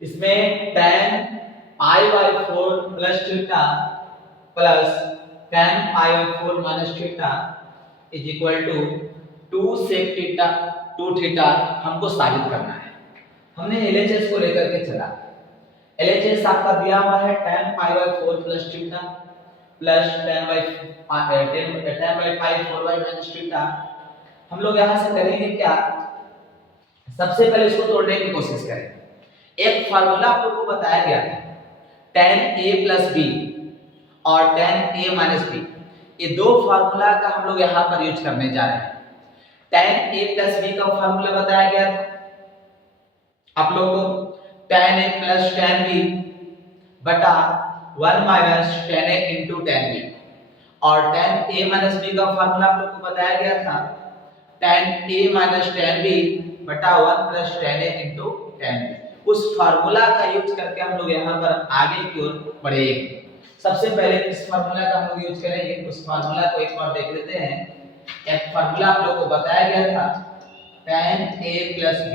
इसमें tan pi by 4 plus theta plus tan pi by 4 minus theta is equal to 2 sec theta 2 theta हमको साबित करना है। हमने LHS को लेकर के चला। LHS आपका दिया हुआ है tan pi by 4 plus theta plus tan by pi 4 by minus theta. हम लोग यहां से करेंगे क्या, सबसे पहले इसको तोड़ने की कोशिश करेंगे। एक फार्मूला आप लोगों को बताया गया था tan a प्लस b और tan a माइनस b, ये दो फार्मूला का हम लोग यहाँ पर यूज करने जा रहे हैं। tan a प्लस b का फार्मूला बताया गया था आप लोगों को tan a plus tan b बटा 1 minus tan a into tan b, और tan a माइनस b का फार्मूला आप लोगों को बताया गया था tan a minus tan b बटा 1 plus tan a into tan b। उस फार्मूला का यूज करके हम लोग यहाँ पर आगे की ओर बढ़ेंगे। सबसे पहले इस फार्मूला का हम लोग यूज करेंगे, उस फार्मूला को एक बार देख लेते हैं। एक फार्मूला आप लोगों को बताया गया था tan a प्लस b,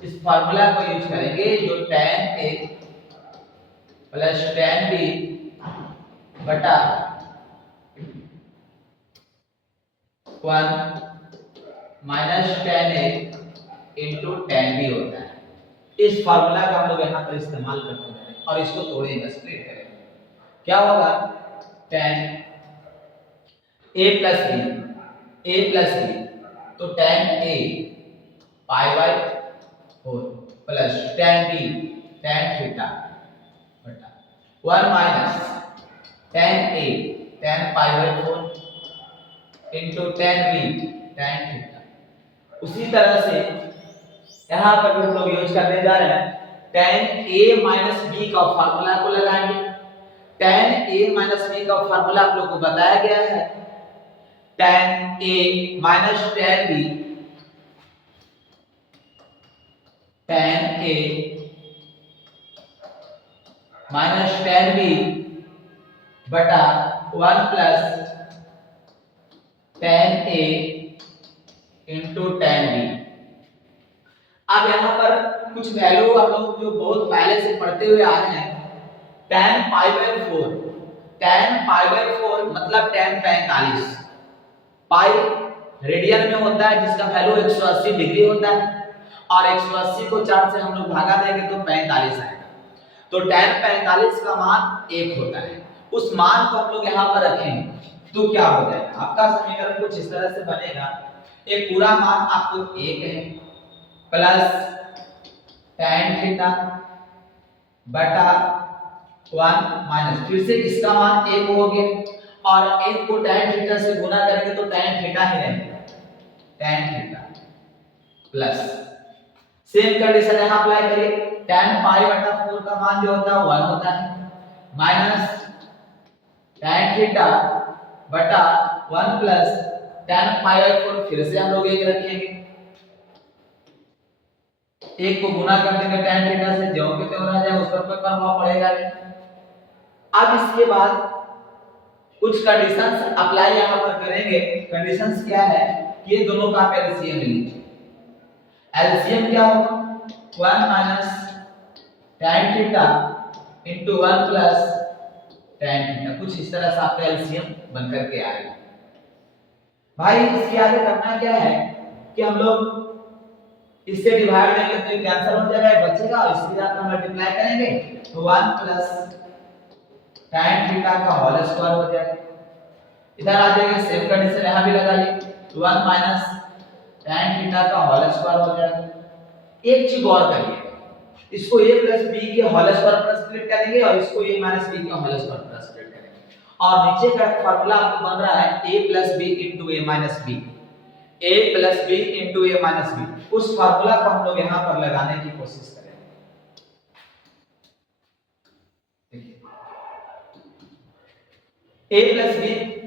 इस फार्मूला को यूज करेंगे जो tan a plus tan b बटा 1 minus tan a into tan b होता है। इस फार्मूला का हम लोग यहाँ पर इस्तेमाल करते हैं और इसको तोड़ेंगे, स्प्लिट करेंगे। क्या होगा tan a प्लस b, तो tan a pi by 4 plus tan b tan theta बटा 1 minus tan a tan pi by 4 into tan b tan theta. उसी तरह से यहाँ पर भी हम लोग यूज करने जा रहे हैं tan a माइनस b का फार्मूला को लगाएंगे। tan a माइनस b का फार्मूला आप लोग को बताया गया है tan a minus tan b, tan a minus tan b बटा 1 plus tan a into tan b। अब यहाँ पर कुछ वैल्यू आप लोग जो बहुत पहले से पढ़ते हुए आ रहे हैं, tan pi by 4, tan pi by 4 मतलब tan 45, पाई रेडियन में होता है जिसका वैल्यू 180 डिग्री होता है, और 180 को 4 से हम लोग भागा देंगे तो 45 आएगा। तो tan 45 का मान 1 होता है। उस मान को हम लोग यहाँ पर रखेंगे तो क्या हो जाएगा, आपका समीकरण कुछ इस तरह से बनेगा। एक पूरा मान आपको 1 है प्लस tan थीटा बटा 1 माइनस, फिर से इसका मान 1 हो गया और 1 को tan थीटा से गुना करेंगे तो tan थीटा ही रहेगा, tan theta plus same condition यहां अप्लाई करिए। tan पाई बटा 4 का मान जो होता है 1 होता है, माइनस tan थीटा बटा 1 प्लस tan पाई बाई 4, फिर से हम लोग 1 रखेंगे, 1 को गुना कर देंगे tan थीटा से, जो के त्यों रह जाए उस पर कोई प्रभाव पड़ेगा नहीं। अब इसके बाद कुछ कंडीशंस अप्लाई यहां पर करेंगे। कंडीशंस क्या है कि ये दोनों का एलसीएम लीजिए। एलसीएम क्या होगा 1 minus tan theta into 1 plus tan theta, कुछ इस तरह से आपका एलसीएम बन करके आएगा। भाई इसके आगे करना क्या है कि हम लोग इससे डिवाइड करेंगे तो ये कैंसिल हो जाएगा, बचेगा, और इसके साथ हम मल्टीप्लाई करेंगे तो 1 प्लस tan थीटा का होल स्क्वायर हो जाएगा। इधर आ जाएगा, सेम कंडीशन यहां भी लगाइए, 1 माइनस tan थीटा का होल स्क्वायर हो जाएगा। एक चीज और करिए, इसको a प्लस b के होल स्क्वायर पर स्प्लिट करेंगे और इसको a माइनस b के होल स्क्वायर पर स्प्लिट करेंगे, और नीचे का फार्मूला आपको बन रहा है a plus b into a minus b, a plus b into a minus b। उस फार्मूला को हम लोग यहां पर लगाने की कोशिश करेंगे। देखिए a प्लस b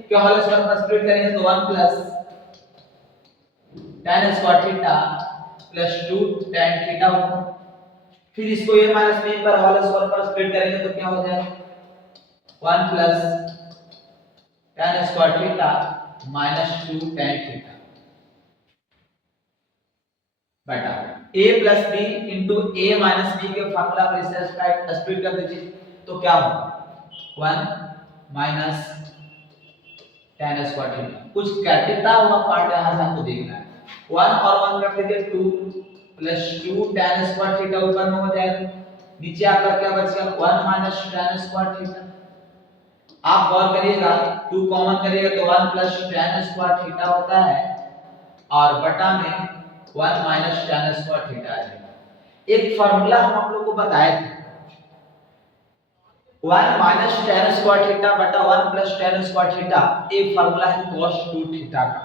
के होल स्क्वायर पर स्प्लिट करेंगे तो 1 plus tan square theta plus 2 tan theta होगा। फिर इसको a माइनस b पर होल स्क्वायर पर स्प्लिट करेंगे तो क्या हो जाएगा 1 plus tan square theta minus 2 tan theta बटा a plus b into a minus b के फार्मूला पर इसे स्प्लिट कर दीजिए तो क्या होगा 1 माइनस tan स्क्वायर थीटा। कुछ कटता हुआ पार्ट यहां से आपको देखना है। 1 और 1 कर दीजिए 2 प्लस 2 tan स्क्वायर थीटा ऊपर में हो जाएगा, नीचे आपका क्या बचेगा 1 माइनस tan स्क्वायर थीटा। आप गौर करिएगा 2 कॉमन करिएगा तो 1 प्लस tan स्क्वायर थीटा होता है और बटा में 1 माइनस tan स्क्वायर थीटा आ जाएगा। एक फार्मूला हम आप लोगों को बताए थे 1 माइनस tan स्क्वायर थीटा बटा 1 प्लस tan स्क्वायर थीटा, एक फार्मूला है cos 2 थीटा का।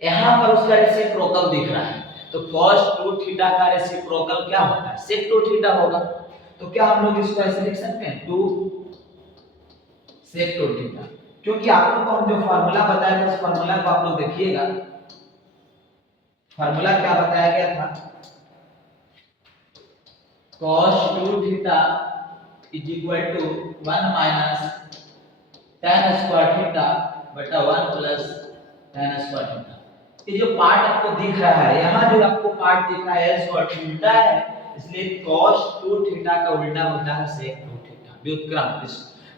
यहां पर उसका रेसिप्रोकल दिख रहा है तो cos 2 थीटा का रेसिप्रोकल क्या होता है sec 2 थीटा होगा। तो क्या हम लोग इसको ऐसे लिख सकते हैं 2 sec 2 थीटा, क्योंकि आप लोग को हम जो फार्मूला बताया था उस फार्मूला को आप लोग देखिएगा। फार्मूला क्या बताया गया था cos 2 theta is equal to 1 minus tan square theta बटा 1 प्लस tan स्क्वायर थीटा। ये जो पार्ट आपको दिख रहा है यहाँ जो आपको पार्ट दिख रहा है स्क्वायर उल्टा है, इसलिए cos 2 थीटा का उल्टा होता है sec 2 थीटा। व्युत्क्रम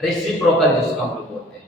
रेसिप्रोकल जिसको हम लोग बोलते हैं।